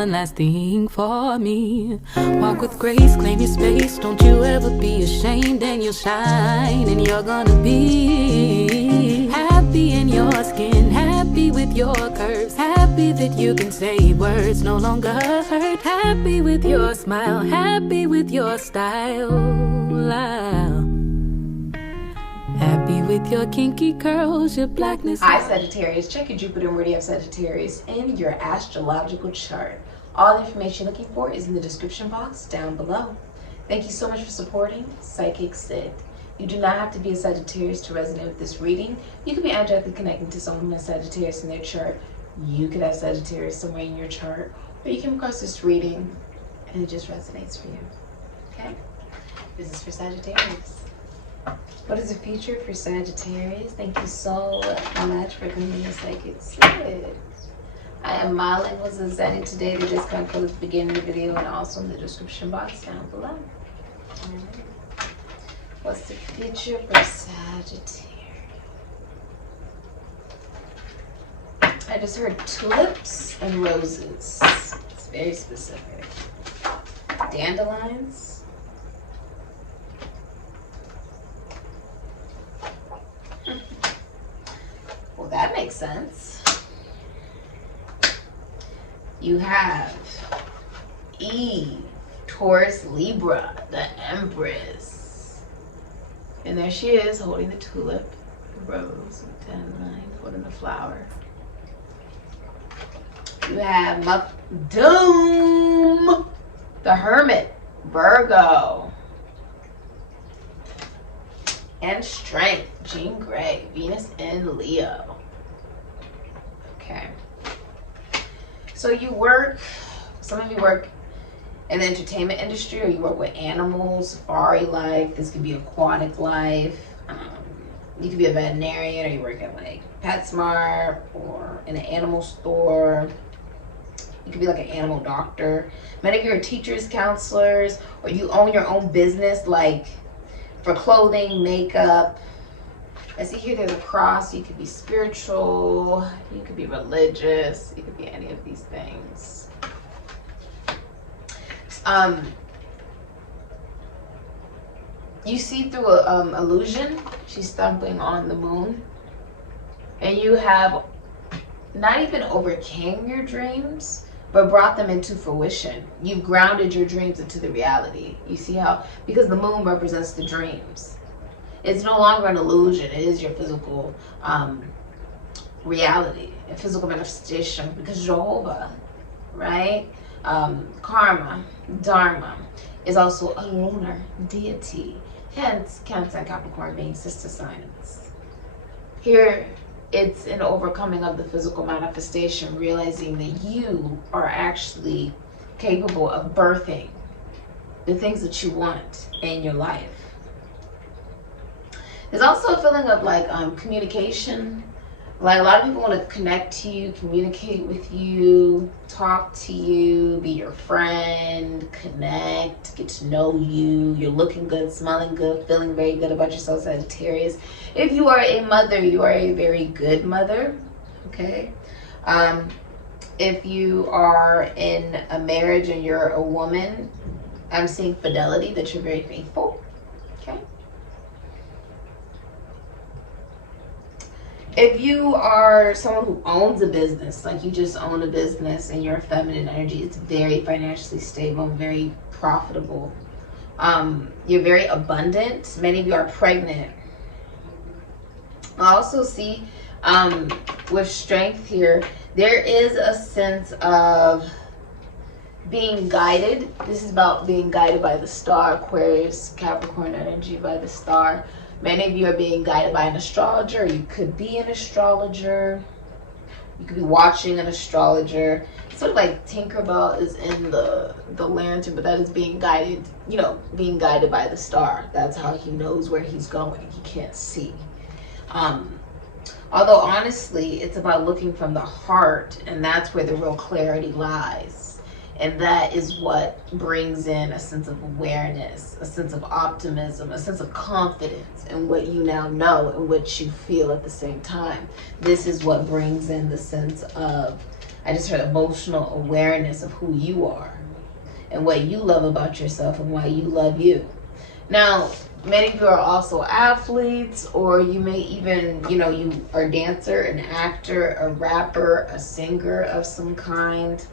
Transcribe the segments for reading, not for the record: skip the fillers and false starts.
one last thing for me. Walk with grace, claim your space. Don't you ever be ashamed, and you'll shine, and you're gonna be happy in your skin, happy with your curves, happy that you can say words no longer hurt, happy with your smile, happy with your style. Happy with your kinky curls, your blackness. Hi Sagittarius, check your Jupiter and Meridian of Sagittarius in your astrological chart. All the information you're looking for is in the description box down below. Thank you so much for supporting Sikiksyd. You do not have to be a Sagittarius to resonate with this reading. You could be energetically connecting to someone who has Sagittarius in their chart. You could have Sagittarius somewhere in your chart. Or you came across this reading and it just resonates for you. Okay? This is for Sagittarius. What is the future for Sagittarius? Thank you so much for coming to Sikiksyd. I am modeling with Zeddy today. The discount code at the beginning of the video and also in the description box down below. Alright. What's the future for Sagittarius? I just heard tulips and roses. It's very specific. Dandelions. Well, that makes sense. You have Eve, Taurus, Libra, the Empress. And there she is holding the tulip, the rose, the dandelion, holding the flower. You have Doom, the Hermit, Virgo. And Strength, Jean Grey, Venus in Leo. Okay. So you work, some of you work in the entertainment industry, or you work with animals, safari life. This could be aquatic life. You could be a veterinarian, or you work at like PetSmart or in an animal store. You could be like an animal doctor. Many of you are teachers, counselors, or you own your own business, like for clothing, makeup. I see here there's a cross. You could be spiritual, you could be religious, you could be any of these things. You see through a illusion. She's stumbling on the moon, and you have not even overcame your dreams, but brought them into fruition. You've grounded your dreams into the reality. You see how, because the moon represents the dreams. It's no longer an illusion. It is your physical reality, a physical manifestation, because Jehovah, right? Karma, Dharma is also a lunar deity. Hence, Cancer and Capricorn being sister signs. Here, it's an overcoming of the physical manifestation, realizing that you are actually capable of birthing the things that you want in your life. There's also a feeling of like communication. Like a lot of people want to connect to you, communicate with you, talk to you, be your friend, connect, get to know you. You're looking good, smelling good, feeling very good about yourself, Sagittarius. If you are a mother, you are a very good mother, okay? If you are in a marriage and you're a woman, I'm seeing fidelity, that you're very faithful, okay? If you are someone who owns a business, like you just own a business and you're a feminine energy, it's very financially stable, very profitable. You're very abundant. Many of you are pregnant. I also see with strength here, there is a sense of being guided. This is about being guided by the star, Aquarius, Capricorn energy by the star. Many of you are being guided by an astrologer. You could be an astrologer. You could be watching an astrologer. It's sort of like Tinkerbell is in the lantern, but that is being guided, you know, being guided by the star. That's how he knows where he's going. He can't see. Although honestly, it's about looking from the heart, and that's where the real clarity lies. And that is what brings in a sense of awareness, a sense of optimism, a sense of confidence in what you now know and what you feel at the same time. This is what brings in the sense of I just heard emotional awareness of who you are and what you love about yourself and why you love you. Now, many of you are also athletes, or you may even, you know, you are a dancer, an actor, a rapper, a singer of some kind.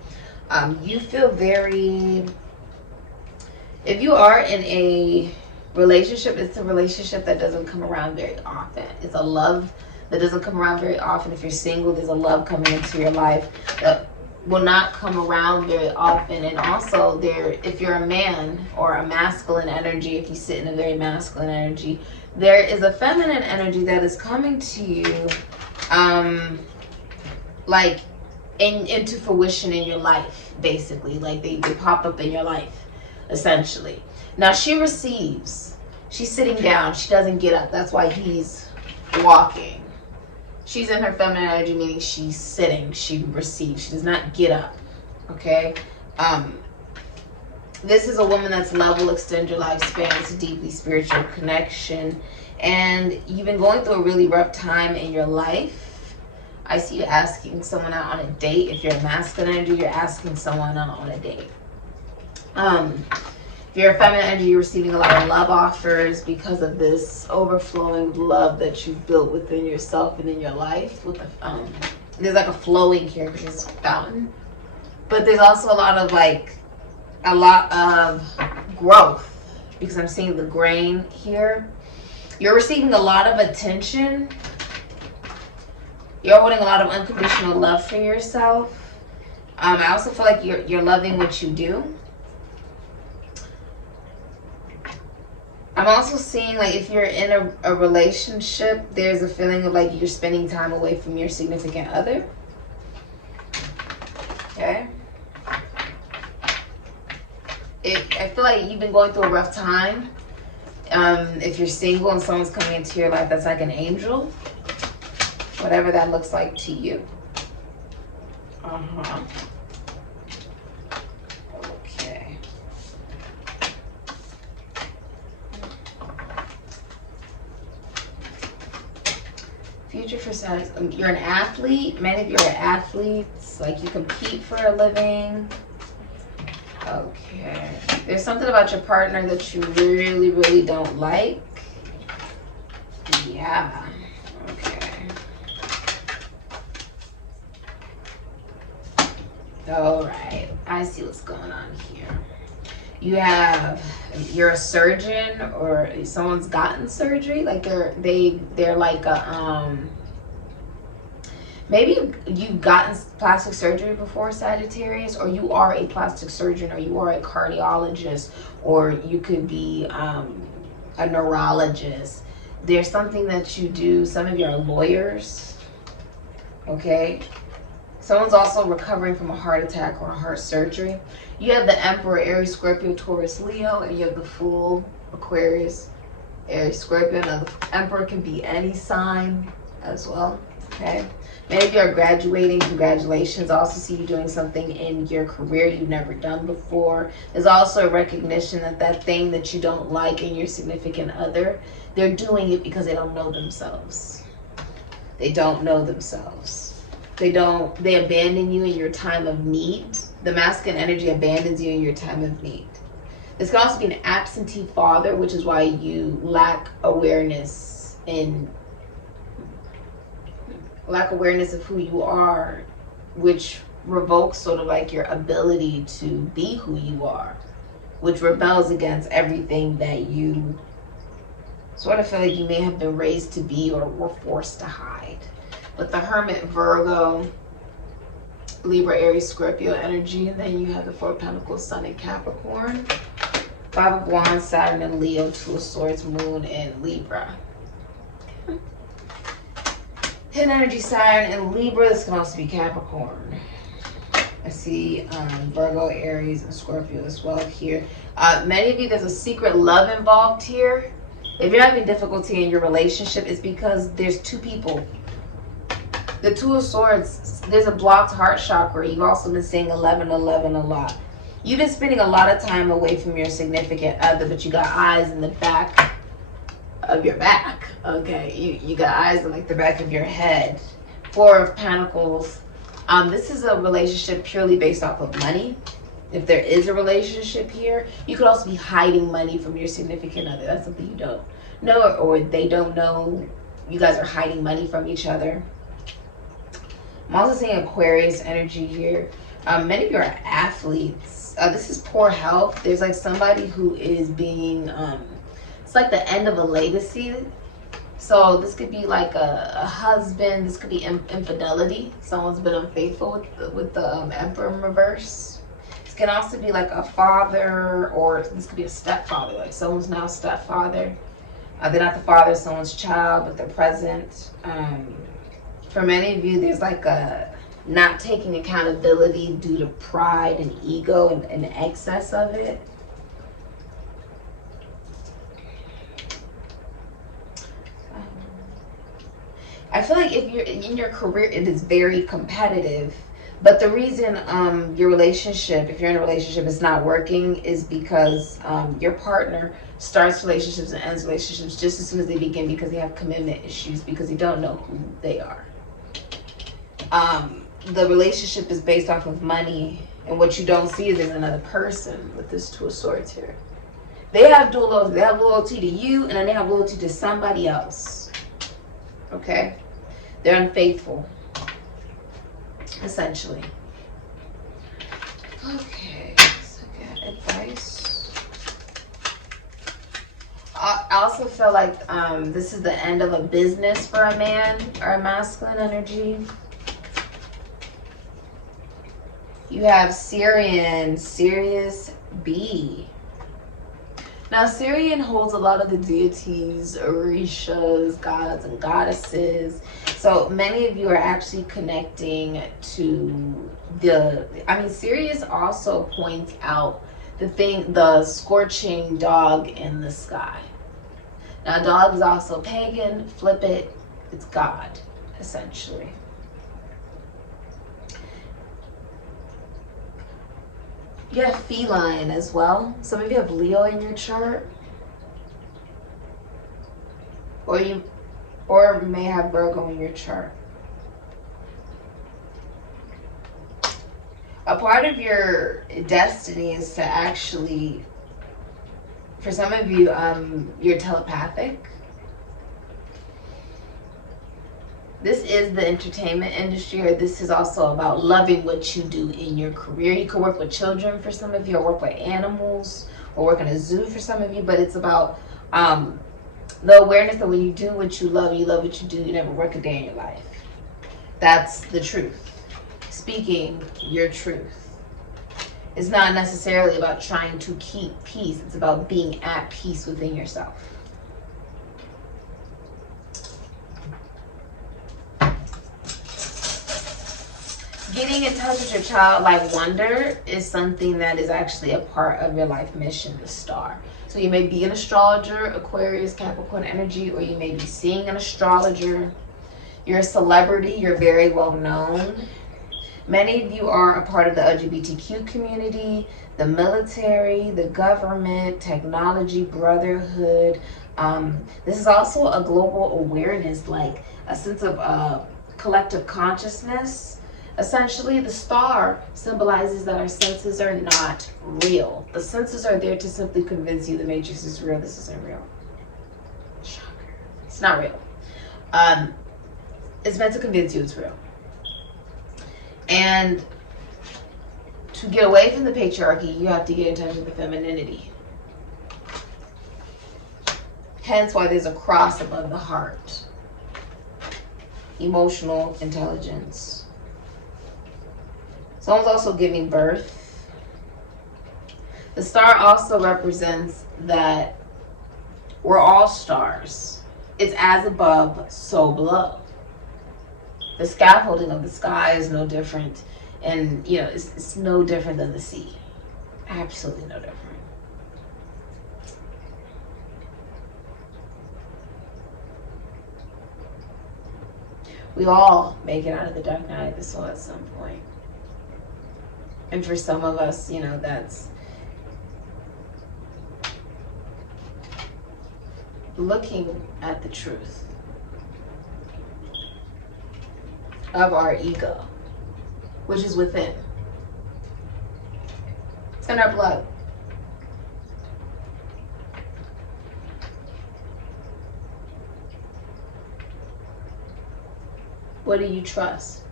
You feel very, if you are in a relationship, it's a relationship that doesn't come around very often. It's a love that doesn't come around very often. If you're single, there's a love coming into your life that will not come around very often. And also, if you're a man or a masculine energy, if you sit in a very masculine energy, there is a feminine energy that is coming to you, like into fruition in your life, basically. Like they pop up in your life, essentially. Now she receives. She's sitting down. She doesn't get up. That's why he's walking. She's in her feminine energy, meaning she's sitting. She receives. She does not get up. Okay? This is a woman that's love will extend your lifespan. It's a deeply spiritual connection. And you've been going through a really rough time in your life. I see you asking someone out on a date. If you're a masculine energy, you're asking someone out on a date. If you're a feminine energy, you're receiving a lot of love offers because of this overflowing love that you've built within yourself and in your life. With there's like a flowing here because it's a fountain, but there's also a lot of growth because I'm seeing the grain here. You're receiving a lot of attention. You're holding a lot of unconditional love for yourself. I also feel like you're loving what you do. I'm also seeing like if you're in a relationship, there's a feeling of like you're spending time away from your significant other. Okay. I feel like you've been going through a rough time. If you're single and someone's coming into your life that's like an angel, whatever that looks like to you. Okay. Future for Sagittarius. You're an athlete. Many of you are athletes. Like you compete for a living. Okay. There's something about your partner that you really, really don't like. Yeah. Okay. All right. I see what's going on here. You're a surgeon or someone's gotten surgery. Like they're like a maybe you've gotten plastic surgery before, Sagittarius, or you are a plastic surgeon, or you are a cardiologist, or you could be a neurologist. There's something that you do. Some of you are lawyers. Okay. Someone's also recovering from a heart attack or a heart surgery. You have the Emperor, Aries, Scorpio, Taurus, Leo, and you have the Fool, Aquarius, Aries, Scorpio. Now the Emperor can be any sign as well. Okay. Many of you are graduating. Congratulations. I also see you doing something in your career you've never done before. There's also a recognition that thing that you don't like in your significant other, they're doing it because they don't know themselves. They don't know themselves. They abandon you in your time of need. The masculine energy abandons you in your time of need. This can also be an absentee father, which is why you lack awareness of who you are, which revokes sort of like your ability to be who you are, which rebels against everything that you sort of feel like you may have been raised to be or were forced to hide. With the Hermit, Virgo, Libra, Aries, Scorpio energy, and then you have the Four of Pentacles, Sun, and Capricorn. Five of Wands, Saturn, and Leo. Two of Swords, Moon, and Libra. Hidden energy, Saturn, and Libra. This can also be Capricorn. I see Virgo, Aries, and Scorpio as well here. Many of you, there's a secret love involved here. If you're having difficulty in your relationship, it's because there's two people. The Two of Swords, there's a blocked heart chakra. You've also been saying 1111 a lot. You've been spending a lot of time away from your significant other, but you got eyes in the back of your back. Okay, you got eyes in like the back of your head. Four of Pentacles. This is a relationship purely based off of money. If there is a relationship here, you could also be hiding money from your significant other. That's something you don't know, or they don't know. You guys are hiding money from each other. I'm also seeing Aquarius energy here. Many of you are athletes. This is poor health. There's like somebody who is being, it's like the end of a legacy. So this could be like a husband. This could be infidelity. Someone's been unfaithful with the Emperor in reverse. This can also be like a father, or this could be a stepfather. Like someone's now stepfather. They're not the father of someone's child, but they're present. For many of you, there's like a not taking accountability due to pride and ego and excess of it. I feel like if you're in your career, it is very competitive. But the reason your relationship, if you're in a relationship, is not working is because your partner starts relationships and ends relationships just as soon as they begin, because they have commitment issues, because they don't know who they are. The relationship is based off of money, and what you don't see is there's another person with this Two of Swords here. They have dual loyalty. They have loyalty to you, and then they have loyalty to somebody else. Okay? They're unfaithful, essentially. Okay, so get advice. I also feel like this is the end of a business for a man or a masculine energy. You have Syrian, Sirius B. Now, Syrian holds a lot of the deities, Orishas, gods, and goddesses. So many of you are actually connecting to Sirius also points out the scorching dog in the sky. Now, dog is also pagan. Flip it, it's God, essentially. You have feline as well. Some of you have Leo in your chart. Or may have Virgo in your chart. A part of your destiny is to actually, for some of you, you're telepathic. This is the entertainment industry, or this is also about loving what you do in your career. You can work with children for some of you, or work with animals, or work in a zoo for some of you, but it's about the awareness that when you do what you love what you do, you never work a day in your life. That's the truth. Speaking your truth. It's not necessarily about trying to keep peace. It's about being at peace within yourself. Getting in touch with your childlike wonder is something that is actually a part of your life mission, the star. So you may be an astrologer, Aquarius, Capricorn energy, or you may be seeing an astrologer. You're a celebrity, you're very well known. Many of you are a part of the LGBTQ community, the military, the government, technology, brotherhood. This is also a global awareness, like a sense of collective consciousness. Essentially, the star symbolizes that our senses are not real. The senses are there to simply convince you the matrix is real. This isn't real. Shocker. It's not real. It's meant to convince you it's real. And to get away from the patriarchy, you have to get in touch with the femininity. Hence why there's a cross above the heart. Emotional intelligence. Someone's also giving birth. The star also represents that we're all stars. It's as above, so below. The scaffolding of the sky is no different, and it's no different than the sea. Absolutely no different. We all make it out of the dark night of the soul at some point. And for some of us, that's looking at the truth of our ego. which is within. It's in our blood. What do you trust?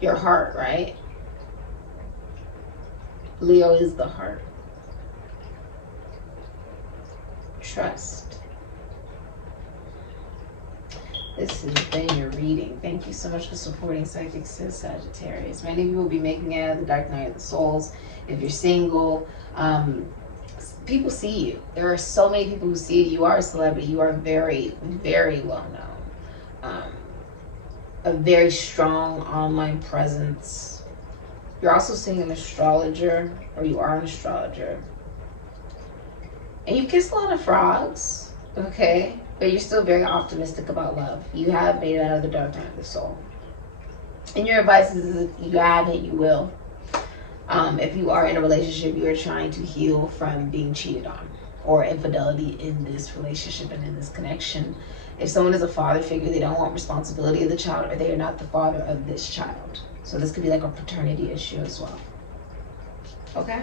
Your heart, right? Leo is the heart. Trust. This has been your reading. Thank you so much for supporting Sikiksyd, Sagittarius. Many of you will be making it out of the dark night of the souls. If you're single, people see you. There are so many people who see you. You are a celebrity. You are very, very well known. A very strong online presence. You're also seeing an astrologer, or you are an astrologer. And you kiss a lot of frogs, okay? But you're still very optimistic about love. You have made it out of the dark night of the soul. And your advice is, if you haven't, you will. If you are in a relationship, you are trying to heal from being cheated on or infidelity in this relationship and in this connection. If someone is a father figure, they don't want responsibility of the child, or they are not the father of this child. So this could be like a paternity issue as well. Okay?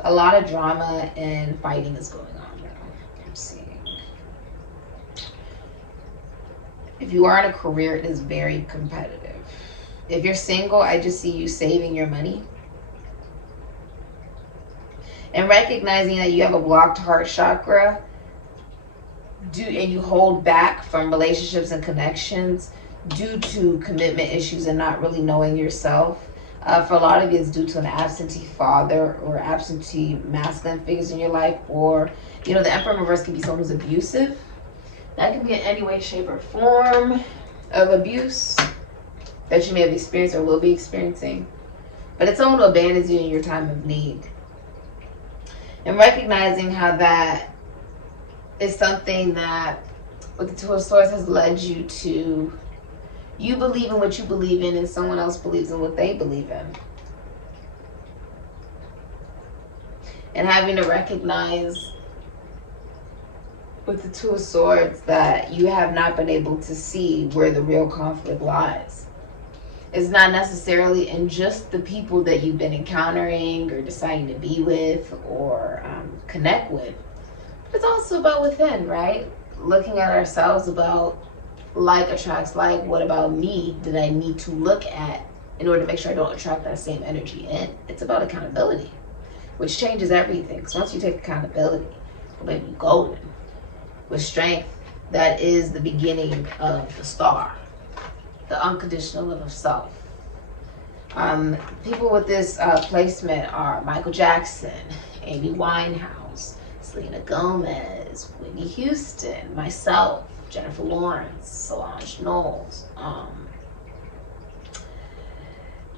A lot of drama and fighting is going on now, I'm seeing. If you are in a career, it is very competitive. If you're single, I just see you saving your money. And recognizing that you have a blocked heart chakra, and you hold back from relationships and connections due to commitment issues and not really knowing yourself. For a lot of you, it's due to an absentee father or absentee masculine figures in your life, or, you know, the Emperor in reverse can be someone who's abusive. That can be in any way, shape, or form of abuse that you may have experienced or will be experiencing. But it's someone who abandons you in your time of need. And recognizing how that is something that, with the Two of Swords, has led you to, you believe in what you believe in and someone else believes in what they believe in. And having to recognize with the Two of Swords that you have not been able to see where the real conflict lies. It's not necessarily in just the people that you've been encountering or deciding to be with or connect with. It's also about within, right? Looking at ourselves about like attracts like. What about me did I need to look at in order to make sure I don't attract that same energy in? It's about accountability, which changes everything. Because once you take accountability, well, baby, you're golden. With strength, that is the beginning of the star, the unconditional love of self. People with this placement are Michael Jackson, Amy Winehouse, Selena Gomez, Whitney Houston, myself, Jennifer Lawrence, Solange Knowles,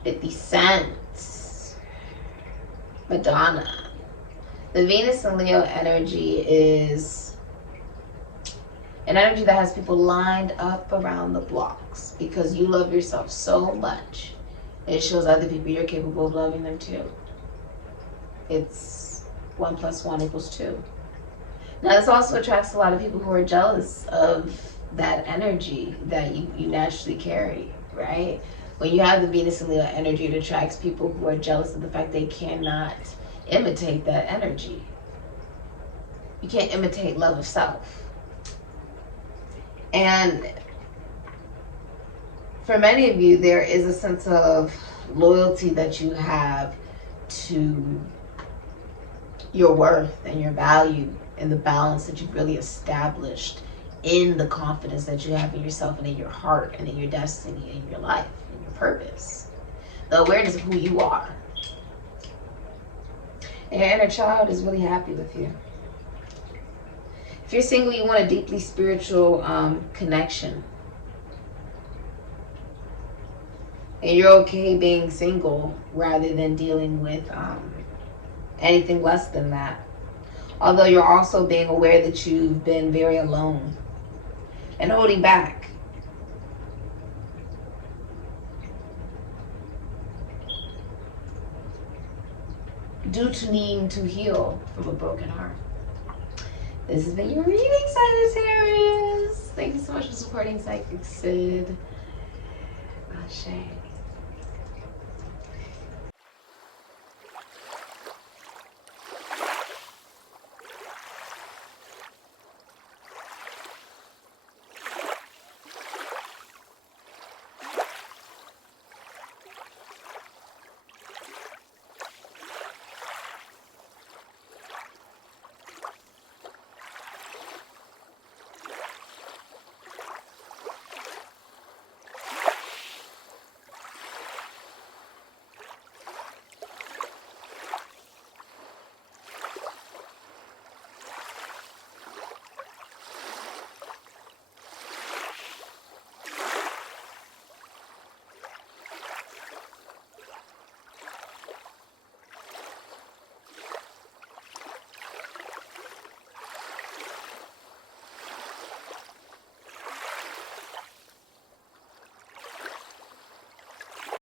50 Cent, Madonna. The Venus and Leo energy is an energy that has people lined up around the blocks because you love yourself so much. It shows other people you're capable of loving them too. It's 1 + 1 = 2. Now this also attracts a lot of people who are jealous of that energy that you naturally carry, right? When you have the Venus and Leo energy, it attracts people who are jealous of the fact they cannot imitate that energy. You can't imitate love of self. And for many of you, there is a sense of loyalty that you have to your worth and your value and the balance that you've really established in the confidence that you have in yourself and in your heart and in your destiny and your life and your purpose. The awareness of who you are. And your inner child is really happy with you. If you're single, you want a deeply spiritual connection. And you're okay being single rather than dealing with anything less than that. Although you're also being aware that you've been very alone and holding back. Due to needing to heal from a broken heart. This has been your reading, Sagittarius. Thank you so much for supporting Sikiksyd. Ashe.